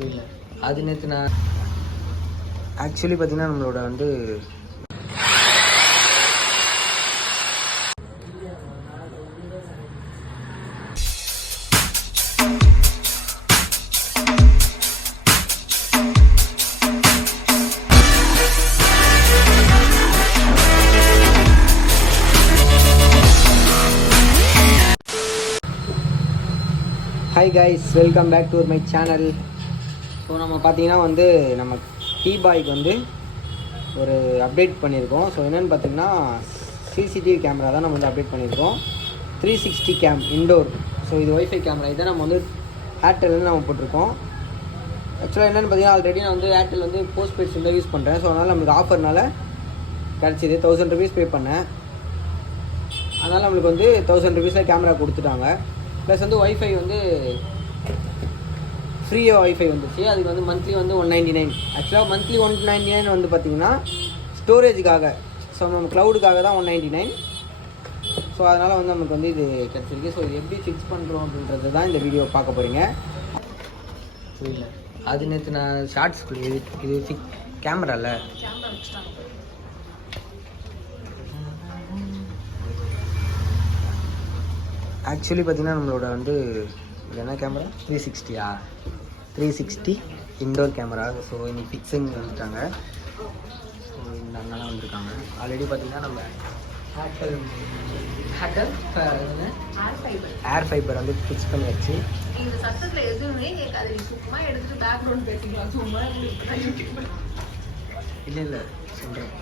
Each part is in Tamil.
புரியல. அது நேற்று நான் ஆக்சுவலி பார்த்தீங்கன்னா நம்மளோட வந்து hi guys, welcome back to my channel. So நம்ம பார்த்தீங்கன்னா வந்து நம்ம டீ பாய்க்கு வந்து ஒரு அப்டேட் பண்ணியிருக்கோம். ஸோ என்னென்னு பார்த்தீங்கன்னா சிசிடிவி கேமரா தான் நம்ம வந்து அப்டேட் பண்ணியிருக்கோம். 360 கேம் இன்டோர். ஸோ இது ஒய்ஃபை கேமரா. இதை நம்ம வந்து ஏர்டெல்னு நம்ம போட்டிருக்கோம். ஆக்சுவலாக என்னென்னு பார்த்தீங்கன்னா ஆல்ரெடி நான் வந்து ஏர்டெல் வந்து போஸ்ட் பெய்ட் சிம் தான் யூஸ் பண்ணுறேன். ஸோ அதனால் நம்மளுக்கு ஆஃபர்னால கிடச்சிது. 1000 rupees பே பண்ணேன். அதனால் நம்மளுக்கு வந்து 1000 rupees கேமரா கொடுத்துட்டாங்க. ப்ளஸ் வந்து ஒய்ஃபை வந்து ஃப்ரீயாக ஒய்ஃபை வந்துச்சு. அதுக்கு வந்து மந்த்லி வந்து 199. ஆக்சுவலாக மந்த்லி 199 வந்து பார்த்திங்கன்னா ஸ்டோரேஜுக்காக. ஸோ நம்ம க்ளவுடுக்காக தான் 199. ஸோ அதனால் வந்து நமக்கு வந்து இது கிடச்சிருக்கு. ஸோ இது எப்படி ஃபிக்ஸ் பண்ணுறோம் அப்படின்றது தான் இந்த வீடியோ பார்க்க போகிறீங்க. புரியல. அது நேற்று நான் ஷார்ட்ஸ் இது கேமராவில் ஆக்சுவலி பார்த்திங்கன்னா நம்மளோட வந்து என்ன கேமரா 360 இன்டோர் கேமரா. ஸோ இன்னைக்கு ஃபிக்ஸிங் வந்துட்டாங்க. ஸோ இந்த அண்ணாலாம் வந்திருக்காங்க. ஆல்ரெடி பார்த்திங்கன்னா நம்ம ஏர் ஃபைபர் வந்து ஃபிக்ஸ் பண்ணியாச்சு. இந்த சத்தத்தில் எதுவுமே அதை சும்மா எடுத்துட்டு பேக்ரவுண்ட் பேசிக்கலாம். சும்மா இல்லை சொல்கிறேன்.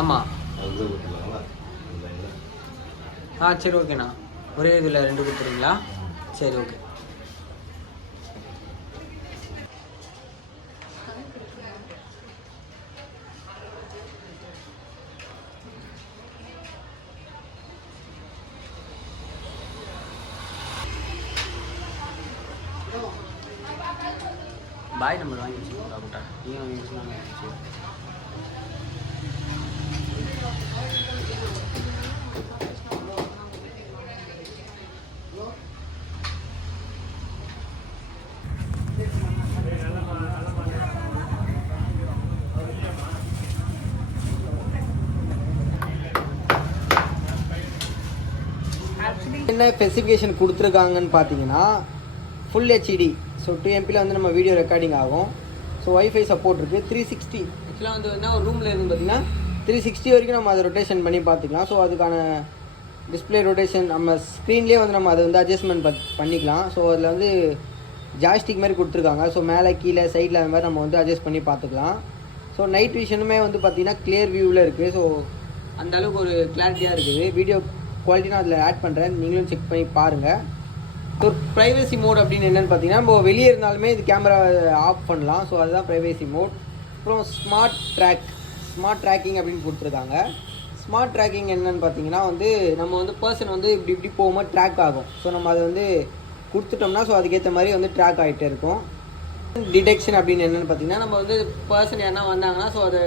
ஆமாம். சரி ஓகேண்ணா. ஒரே இதில் 2 கொடுத்துருங்களா? சரி ஓகே. பாய் நம்பர் வாங்கி வச்சுக்கோங்களா கூட்டா? நீங்கள் வாங்கி வச்சுக்கோங்க. என்ன ஸ்பெசிஃபிகேஷன் கொடுத்துருக்காங்கன்னு பார்த்தீங்கன்னா ஃபுல் ஹெச்டி. ஸோ 2 MBல வந்து நம்ம வீடியோ ரெக்கார்டிங் ஆகும். ஸோ ஒய்ஃபை சப்போர்ட் இருக்குது. 360 ஆக்சுவலாக வந்து என்ன ஒரு ரூமில் இருந்து பார்த்தீங்கன்னா 360 வரைக்கும் நம்ம அதை ரொட்டேஷன் பண்ணி பார்த்துக்கலாம். ஸோ அதுக்கான டிஸ்பிளே ரொட்டேஷன் நம்ம ஸ்க்ரீன்லேயே வந்து நம்ம அதை வந்து அட்ஜஸ்ட்மெண்ட் பண்ணிக்கலாம். ஸோ அதில் வந்து ஜாய்ஸ்டிக் மாதிரி கொடுத்துருக்காங்க. ஸோ மேலே கீழே சைடில் அந்த மாதிரி நம்ம வந்து அட்ஜஸ்ட் பண்ணி பார்த்துக்கலாம். ஸோ நைட் விஷனுமே வந்து பார்த்திங்கன்னா கிளியர் வியூவில் இருக்குது. ஸோ அந்தளவுக்கு ஒரு கிளாரிட்டியாக இருக்குது. வீடியோ குவாலிட்டி நான் அதில் ஆட் பண்ணுறேன், நீங்களும் செக் பண்ணி பாருங்கள். ஸோ ப்ரைவசி மோட் அப்படின்னு என்னென்னு பார்த்தீங்கன்னா நம்ம வெளியே இருந்தாலுமே இது கேமரா ஆஃப் பண்ணலாம். ஸோ அதுதான் ப்ரைவசி மோட். அப்புறம் ஸ்மார்ட் ட்ராக்கிங் அப்படின்னு கொடுத்துருக்காங்க. ஸ்மார்ட் ட்ராக்கிங் என்னென்னு பார்த்தீங்கன்னா வந்து நம்ம வந்து பர்சன் வந்து இப்படி போகும்போது ட்ராக் ஆகும். ஸோ நம்ம அதை வந்து கொடுத்துட்டோம்னா ஸோ அதுக்கேற்ற மாதிரி வந்து ட்ராக் ஆகிட்டே இருக்கும். டிடெக்ஷன் அப்படின்னு என்னென்னு பார்த்தீங்கன்னா நம்ம வந்து பர்சன் யாருன்னா வந்தாங்கன்னா ஸோ அதை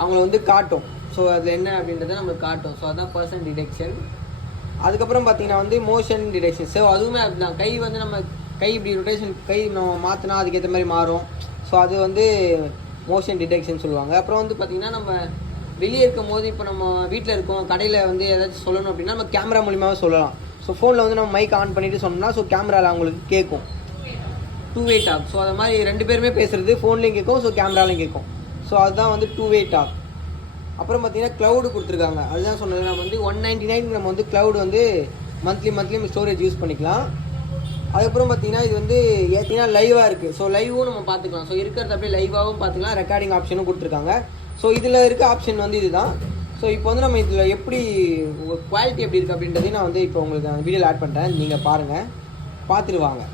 அவங்கள வந்து காட்டும். ஸோ அதில் என்ன அப்படின்றத நம்மளுக்கு காட்டும். ஸோ அதுதான் பர்சன் டிடெக்ஷன். அதுக்கப்புறம் பார்த்தீங்கன்னா வந்து மோஷன் டிடெக்ஷன். ஸோ அதுவுமே அப்படிதான். கை வந்து நம்ம இப்படி ரொட்டேஷன் நம்ம மாற்றினா அதுக்கேற்ற மாதிரி மாறும். ஸோ அது வந்து மோஷன் டிடெக்ஷன் சொல்லுவாங்க. அப்புறம் வந்து பார்த்திங்கன்னா நம்ம வெளியே இருக்கும் போது இப்போ நம்ம வீட்டில் இருக்கோம், கடையில் வந்து ஏதாச்சும் சொல்லணும் அப்படின்னா நம்ம கேமரா மூலியமாகவே சொல்லலாம். ஸோ ஃபோனில் வந்து நம்ம மைக் ஆன் பண்ணிவிட்டு சொன்னோம்னா ஸோ கேமராவில் அவங்களுக்கு கேட்கும். 2-way talk. ஸோ அது மாதிரி 2 பேருமே பேசுகிறது ஃபோன்லேயும் கேட்கும், ஸோ கேமராலையும் கேட்கும். ஸோ அதுதான் வந்து 2-way டாக். அப்புறம் பார்த்தீங்கன்னா க்ளவுடு கொடுத்துருக்காங்க. அதுதான் சொன்னது, நம்ம வந்து 199 நம்ம வந்து க்ளவுடு வந்து மந்த்லி ஸ்டோரேஜ் யூஸ் பண்ணிக்கலாம். அதுக்கப்புறம் பார்த்தீங்கன்னா இது வந்து ஏற்றினா லைவாக இருக்குது. ஸோ லைவும் நம்ம பார்த்துக்கலாம். ஸோ இருக்கிறது அப்படியே லைவாகவும் பார்த்துக்கலாம், ரெக்கார்டிங் ஆப்ஷனும் கொடுத்துருக்காங்க. ஸோ இதில் இருக்க ஆப்ஷன் வந்து இதுதான். ஸோ இப்போ வந்து நம்ம இதில் எப்படி குவாலிட்டி எப்படி இருக்குது அப்படின்றதையும் நான் வந்து இப்போ உங்களுக்கு அந்த வீடியோவில் ஆட் பண்ணுறேன். நீங்கள் பாருங்கள், பார்த்துட்டு வாங்க.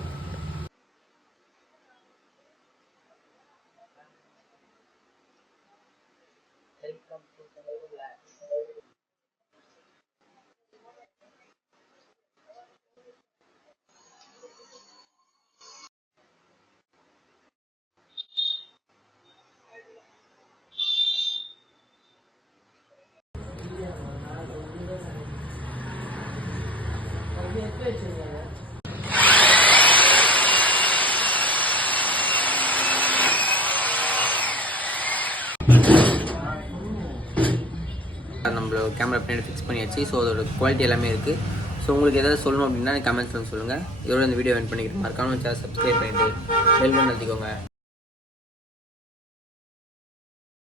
நம்மளோட கேமரா பின்னாடி ஃபிக்ஸ் பண்ணியாச்சு. ஸோ அதோட குவாலிட்டி எல்லாமே இருக்குது. ஸோ உங்களுக்கு எதாவது சொல்லணும் அப்படின்னா கமெண்ட்ஸ் வந்து சொல்லுங்கள். இதோட இந்த வீடியோ எண்ட் பண்ணிக்கிறேன். மறக்காம சேனல் சப்ஸ்கிரைப் பண்ணிட்டு பெல் பட்டன் அழுத்திக்கோங்க.